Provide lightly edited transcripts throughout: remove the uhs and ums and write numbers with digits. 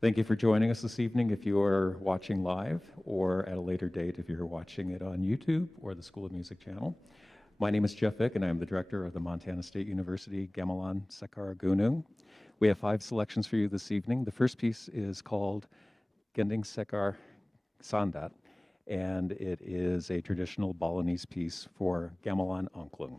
Thank you for joining us this evening if you are watching live, or at a later date if you're watching it on YouTube or the School of Music channel. My name is Jeff Vick, and I'm the director of the Montana State University Gamelan Sakuragandat. We have 5 selections for you this evening. The first piece is called Gending Sakuragandat, and it is a traditional Balinese piece for Gamelan Anklong.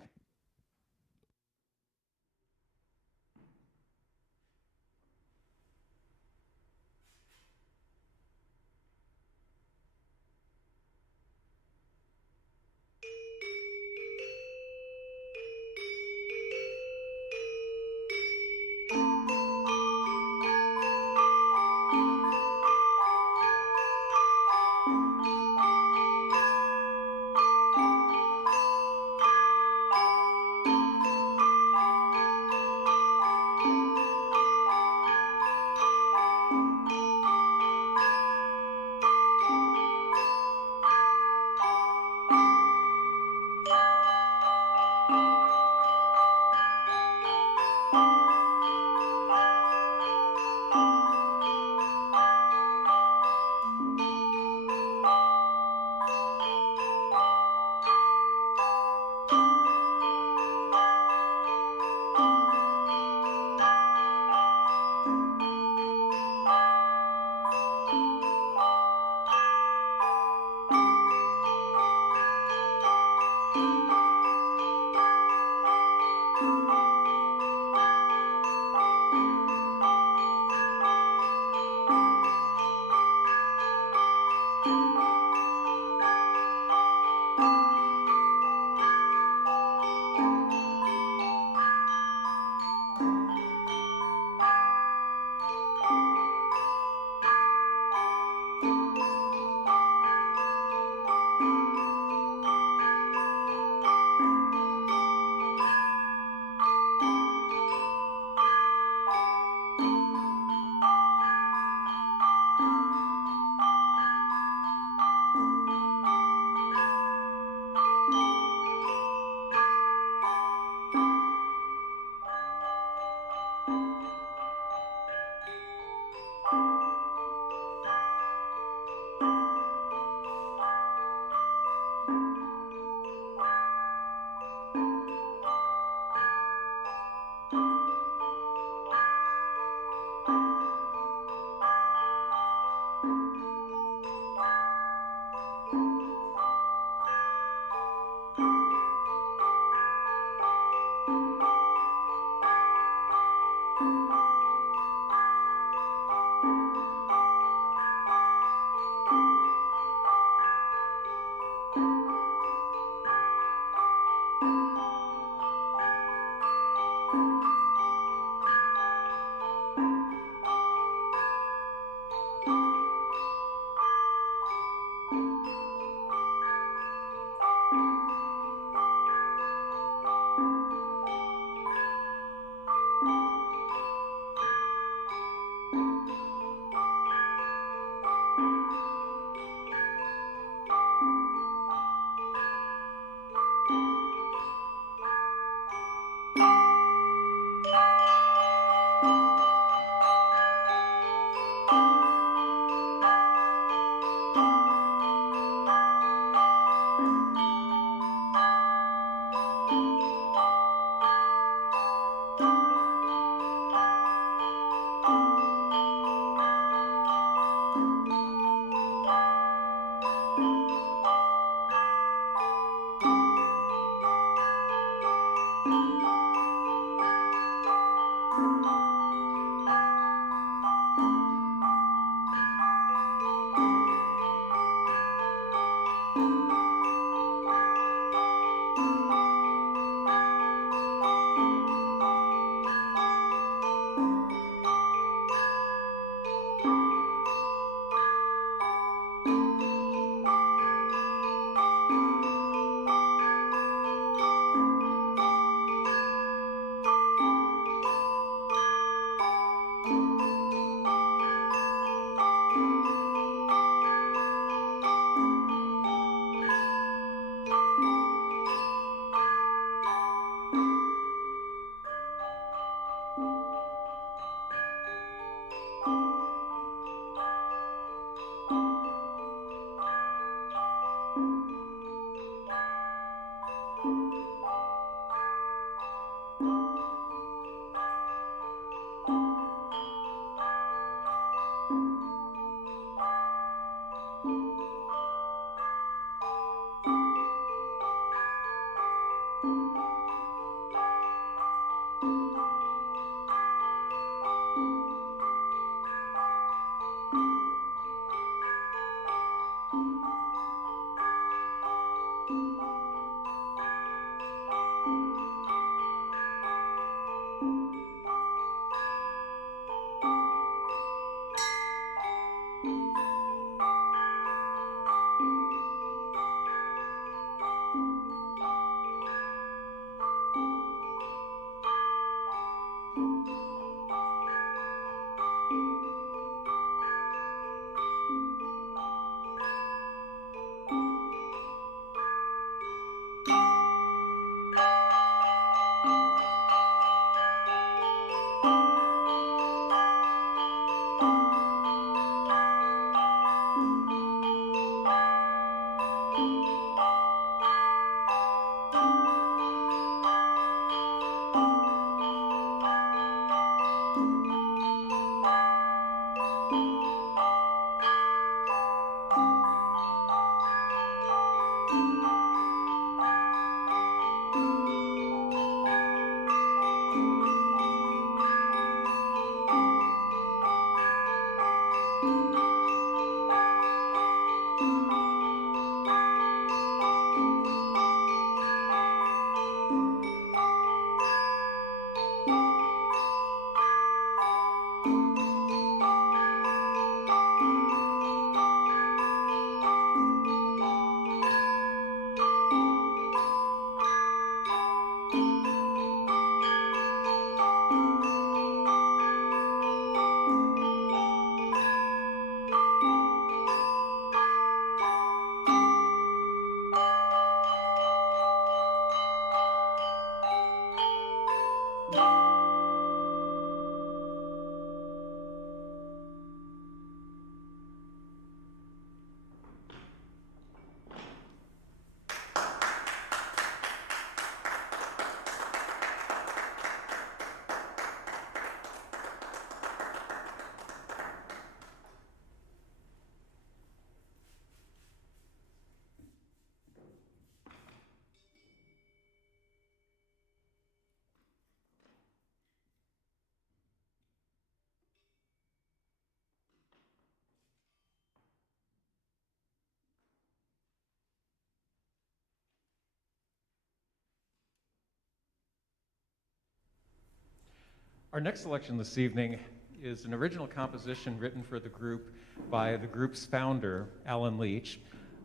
Our next selection this evening is an original composition written for the group by the group's founder, Alan Leach.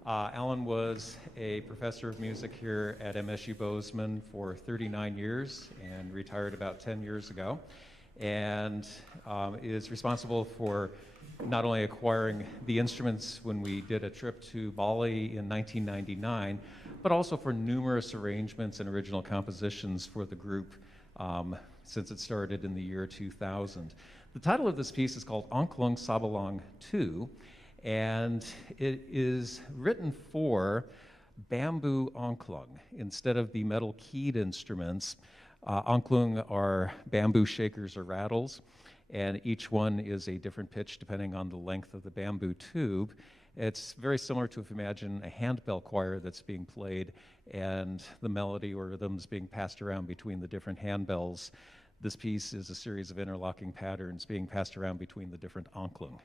Alan was a professor of music here at MSU Bozeman for 39 years and retired about 10 years ago, and is responsible for not only acquiring the instruments when we did a trip to Bali in 1999, but also for numerous arrangements and original compositions for the group since it started in the year 2000. The title of this piece is called Anklong Sabalong II, and it is written for bamboo anklong instead of the metal keyed instruments. Anklong are bamboo shakers or rattles, and each one is a different pitch depending on the length of the bamboo tube. It's very similar to, if you imagine, a handbell choir that's being played and the melody or rhythms being passed around between the different handbells. This piece is a series of interlocking patterns being passed around between the different anklong.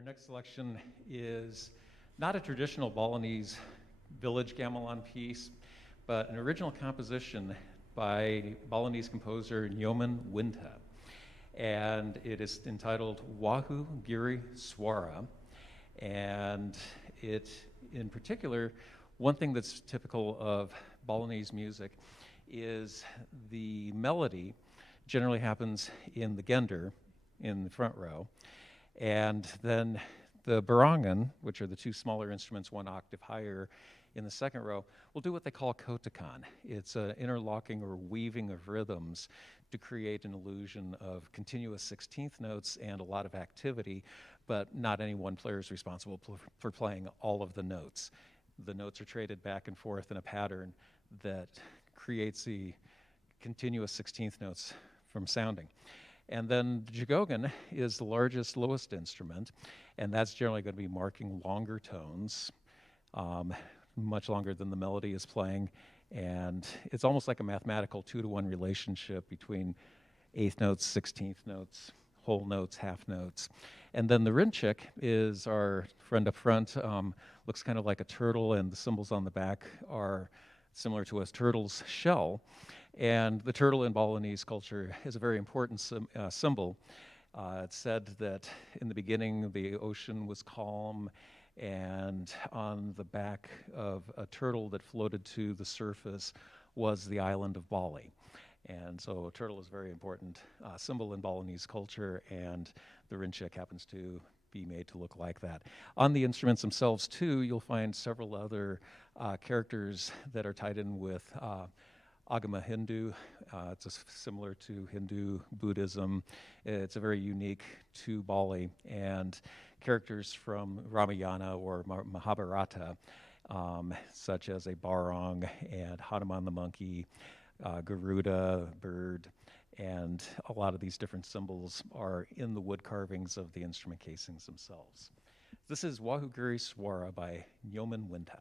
Our next selection is not a traditional Balinese village gamelan piece, but an original composition by Balinese composer Nyoman Winta. And it is entitled Wahoo, Guri, Suara. And it, in particular, one thing that's typical of Balinese music is the melody generally happens in the gender, in the front row, and then the barangan, which are the two smaller instruments 1 octave higher in the second row, will do what they call kotakan. It's an interlocking or weaving of rhythms to create an illusion of continuous 16th notes and a lot of activity, but not any one player is responsible for playing all of the notes. The notes are traded back and forth in a pattern that creates the continuous 16th notes from sounding. And then the jagogan is the largest, lowest instrument, and that's generally going to be marking longer tones, much longer than the melody is playing. And it's almost like a mathematical 2-to-1 relationship between 8th notes, 16th notes, whole notes, half notes. And then the rinchik is our friend up front, looks kind of like a turtle, and the symbols on the back are similar to a turtle's shell. And the turtle in Balinese culture is a very important symbol. It's said that in the beginning the ocean was calm, and on the back of a turtle that floated to the surface was the island of Bali. And so a turtle is a very important symbol in Balinese culture, and the rinchik happens to be made to look like that. On the instruments themselves too, you'll find several other characters that are tied in with Agama Hindu. It's similar to Hindu Buddhism. It's a very unique to Bali, and characters from Ramayana or Mahabharata, such as a barong and Hanuman the monkey, Garuda bird, and a lot of these different symbols are in the wood carvings of the instrument casings themselves. This is Wahoo Guri Suara by Nyoman Winta.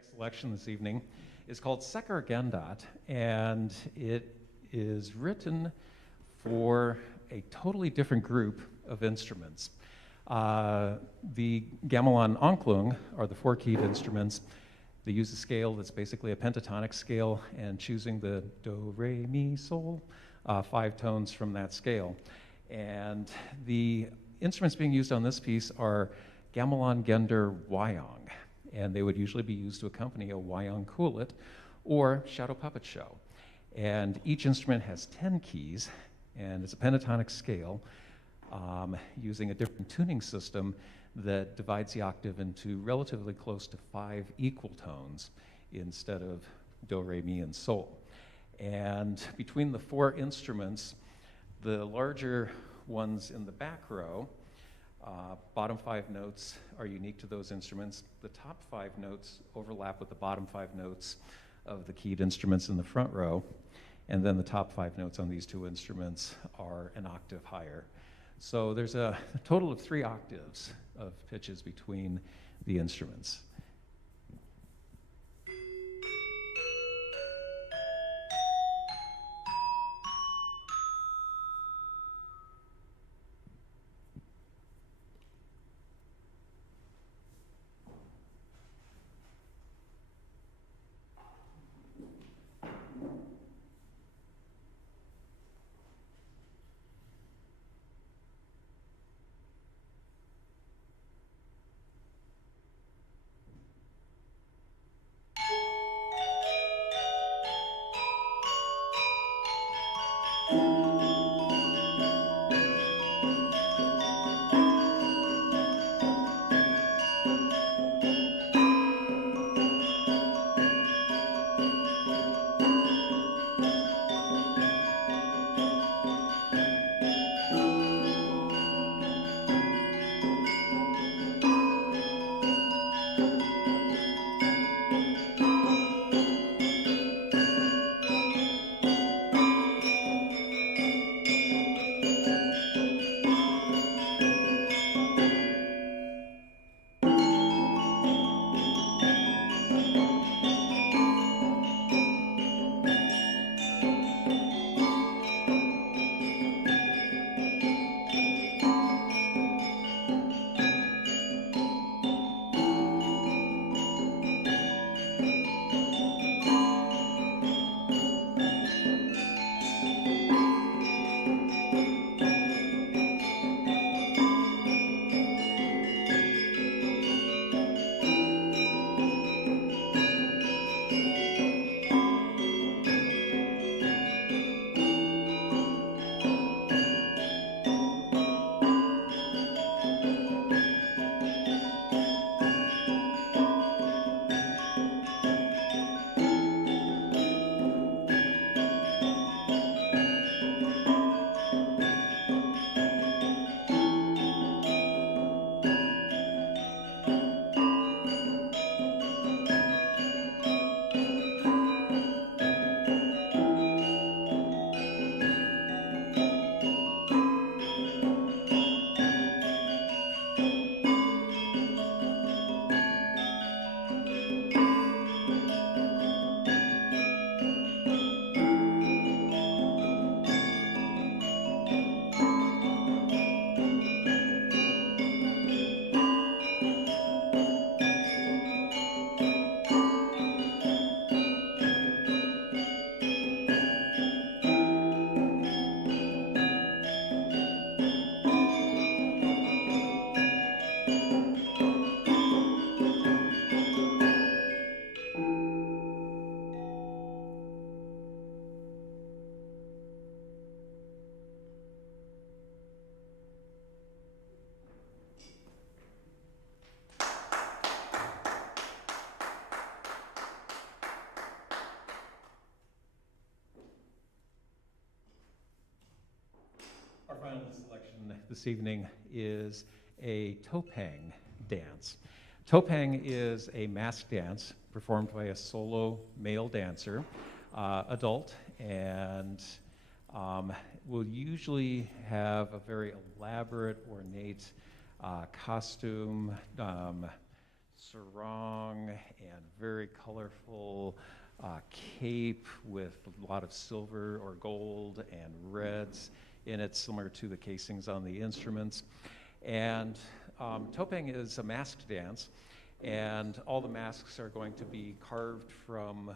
next selection this evening is called Sakuragandat, and it is written for a totally different group of instruments. The Gamelan Anklong are the four-keyed instruments. They use a scale that's basically a pentatonic scale, and choosing the do, re, mi, sol, 5 tones from that scale. And the instruments being used on this piece are Gamelan Gender Wayang, and they would usually be used to accompany a Wayang kulit or shadow puppet show. And each instrument has 10 keys, and it's a pentatonic scale using a different tuning system that divides the octave into relatively close to 5 equal tones instead of do, re, mi, and sol. And between the 4 instruments, the larger ones in the back row, bottom 5 notes are unique to those instruments. The top 5 notes overlap with the bottom 5 notes of the keyed instruments in the front row, and then the top 5 notes on these 2 instruments are an octave higher. So there's a total of 3 octaves of pitches between the instruments. Our final selection this evening is a Topang Dance. Topang is a mask dance performed by a solo male dancer, adult, and will usually have a very elaborate, ornate costume, sarong and very colorful cape with a lot of silver or gold and reds in it, similar to the casings on the instruments. And Topang is a masked dance, and all the masks are going to be carved from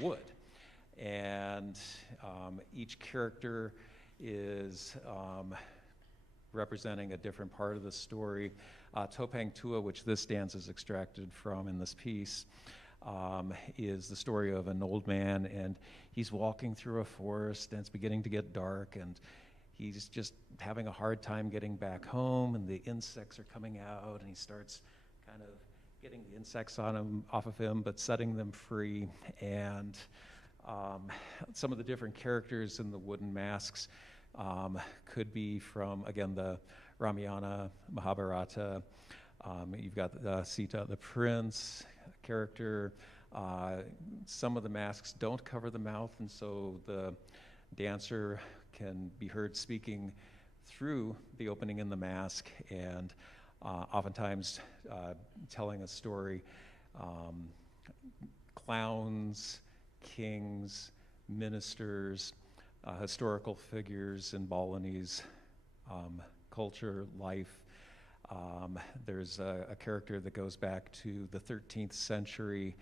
wood. And each character is representing a different part of the story. Topang Tua, which this dance is extracted from in this piece, is the story of an old man, and he's walking through a forest, and it's beginning to get dark, and he's just having a hard time getting back home, and the insects are coming out, and he starts kind of getting the insects off of him, but setting them free. And some of the different characters in the wooden masks could be from, again, the Ramayana, Mahabharata. You've got Sita, the prince character. Some of the masks don't cover the mouth, and so the dancer can be heard speaking through the opening in the mask, and oftentimes telling a story. Clowns, kings, ministers, historical figures in Balinese culture, life. There's a character that goes back to the 13th century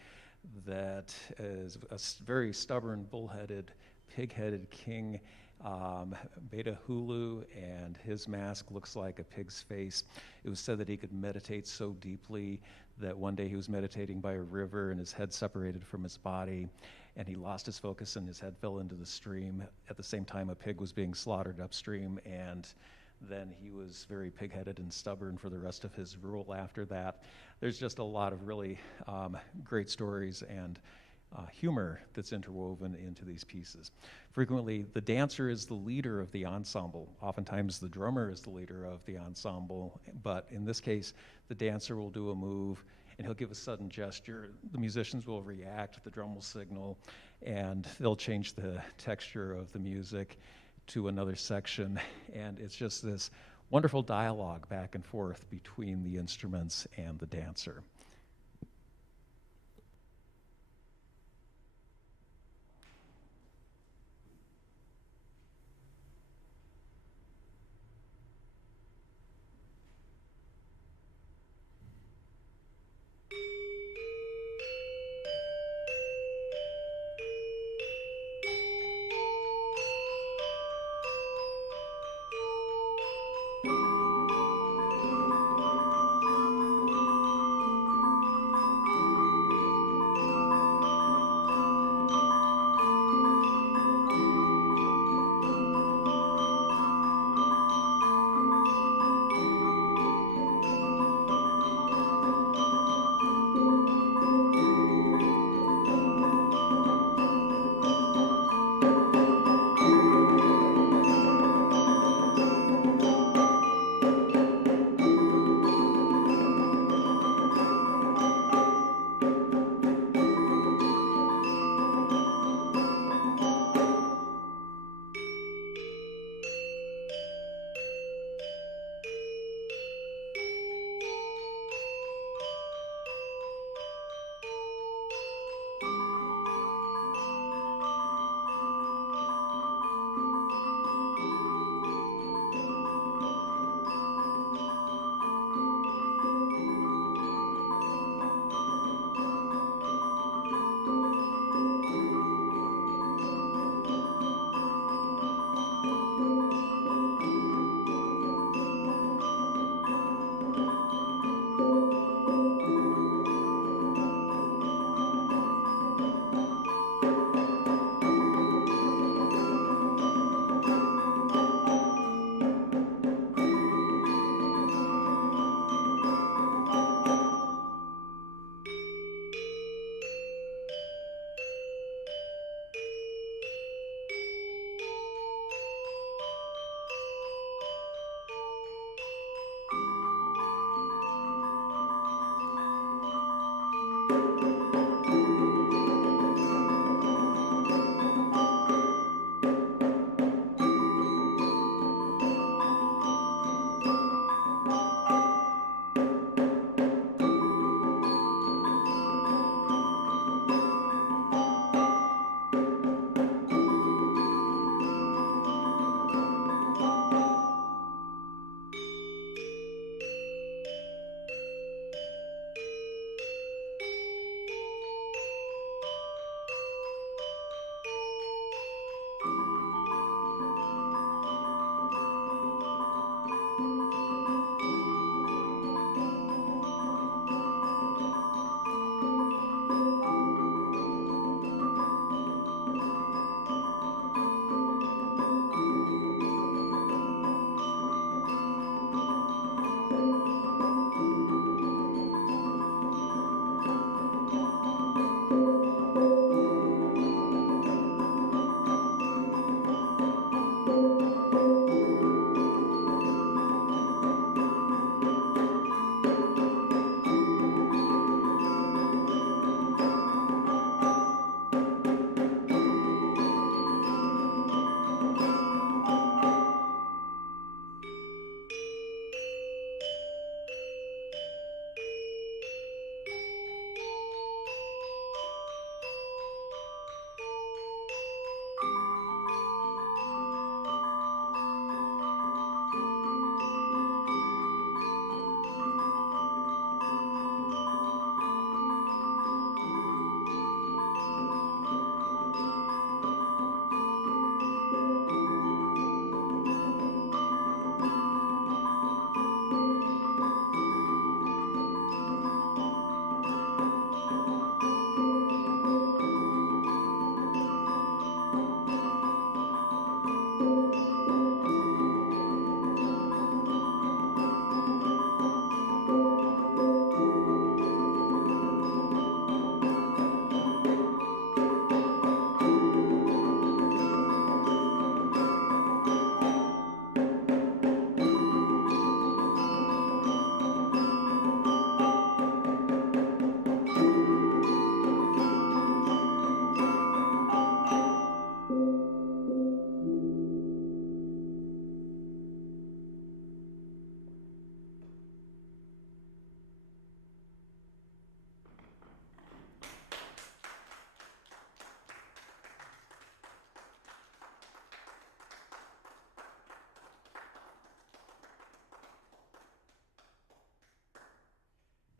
that is a very stubborn, bull-headed, pig-headed king, Beta Hulu, and his mask looks like a pig's face. It was said that he could meditate so deeply that one day he was meditating by a river and his head separated from his body, and he lost his focus and his head fell into the stream. At the same time, a pig was being slaughtered upstream, and then he was very pig-headed and stubborn for the rest of his rule after that. There's just a lot of really great stories and humor that's interwoven into these pieces. Frequently, the dancer is the leader of the ensemble. Oftentimes, the drummer is the leader of the ensemble, but in this case, the dancer will do a move, and he'll give a sudden gesture. The musicians will react, the drum will signal, and they'll change the texture of the music to another section, and it's just this wonderful dialogue back and forth between the instruments and the dancer.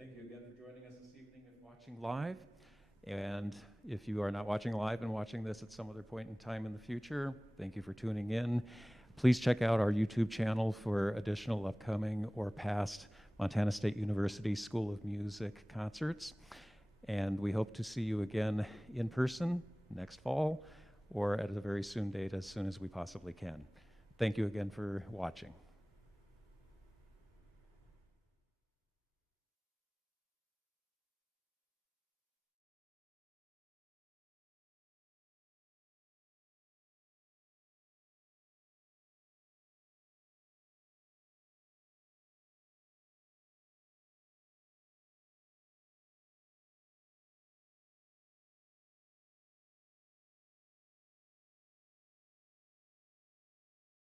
Thank you again for joining us this evening and watching live. And if you are not watching live and watching this at some other point in time in the future, thank you for tuning in. Please check out our YouTube channel for additional upcoming or past Montana State University School of Music concerts. And we hope to see you again in person next fall or at a very soon date as soon as we possibly can. Thank you again for watching.